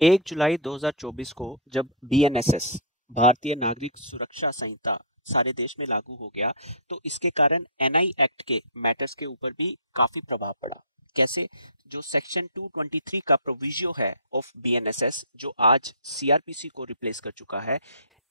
1 जुलाई 2024 को जब बीएनएसएस भारतीय नागरिक सुरक्षा संहिता सारे देश में लागू हो गया तो इसके कारण एनआई एक्ट के मैटर्स के ऊपर भी काफी प्रभाव पड़ा। कैसे? जो सेक्शन 223 का प्रोविजो है ऑफ बीएनएसएस जो आज सीआरपीसी को रिप्लेस कर चुका है,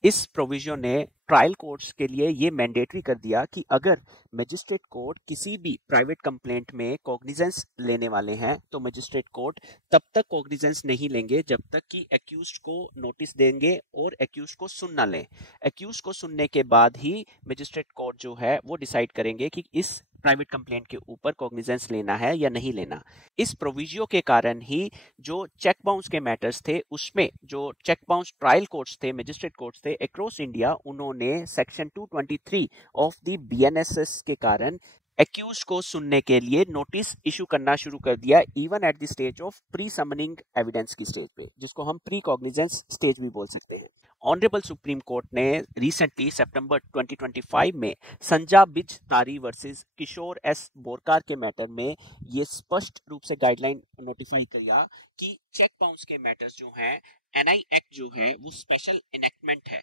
इस प्रोविजन ने ट्रायल कोर्ट्स के लिए ये मैंडेटरी कर दिया कि अगर मजिस्ट्रेट कोर्ट किसी भी प्राइवेट कंप्लेंट में कॉग्निजेंस लेने वाले हैं तो मजिस्ट्रेट कोर्ट तब तक कॉग्निजेंस नहीं लेंगे जब तक कि एक्यूज्ड को नोटिस देंगे और एक्यूज्ड को सुनना लें। एक्यूज्ड को सुनने के बाद ही मजिस्ट्रेट कोर्ट जो है वो डिसाइड करेंगे कि इस प्राइवेट कंप्लेंट के ऊपर कॉग्निजेंस लेना है या नहीं लेना। इस प्रोविजियो के कारण ही जो चेक बाउंस के मैटर्स थे उसमें जो चेक बाउंस ट्रायल कोर्ट्स थे, मजिस्ट्रेट कोर्ट्स थे अक्रॉस इंडिया, उन्होंने सेक्शन 223 ऑफ द बीएनएसएस के कारण एक्यूज को सुनने के लिए नोटिस इशू करना शुरू कर दिया, even at the stage of pre summoning evidence की स्टेज पे, जिसको हम प्री कॉग्निजेंस स्टेज भी बोल सकते हैं। ऑनरेबल सुप्रीम कोर्ट ने रिसेंटली सितंबर 2025 में संजा बिज तारी वर्सेस किशोर एस बोरकार के मैटर में ये स्पष्ट रूप से गाइडलाइन नोटिफाई किया कि चेक बाउंस के मैटर्स जो है, एनआई एक्ट जो है वो स्पेशल इनेक्टमेंट है,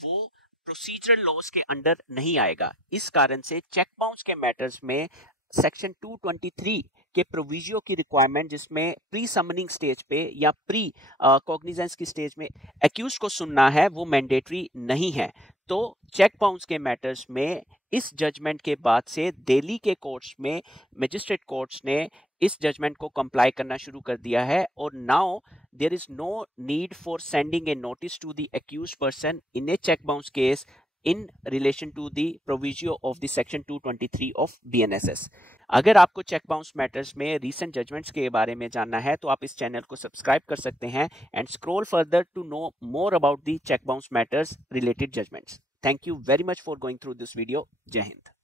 वो प्रोसीजरल लॉज के अंडर नहीं आएगा। इस कारण से चेक बाउंस के मैटर्स में सेक्शन 223 के प्रोविजियो की रिक्वायरमेंट, जिसमें प्री समनिंग स्टेज पे या प्री कॉग्निजेंस की स्टेज में एक्यूज को सुनना है, वो मैंडेटरी नहीं है। तो चेक बाउंस के मैटर्स में इस जजमेंट के बाद से दिल्ली के कोर्ट्स में मजिस्ट्रेट कोर्ट्स ने इस जजमेंट को कंप्लाई करना शुरू कर दिया है और now there is no need for sending a notice to the accused person in a cheque bounce case in relation to the proviso of the section 223 of BNSS। अगर आपको चेक बाउंस मैटर्स में recent judgements के बारे में जानना है तो आप इस चैनल को सब्सक्राइब कर सकते हैं and scroll further to know more about the cheque bounce matters related judgments. Thank you very much for going through this video. जय हिंद।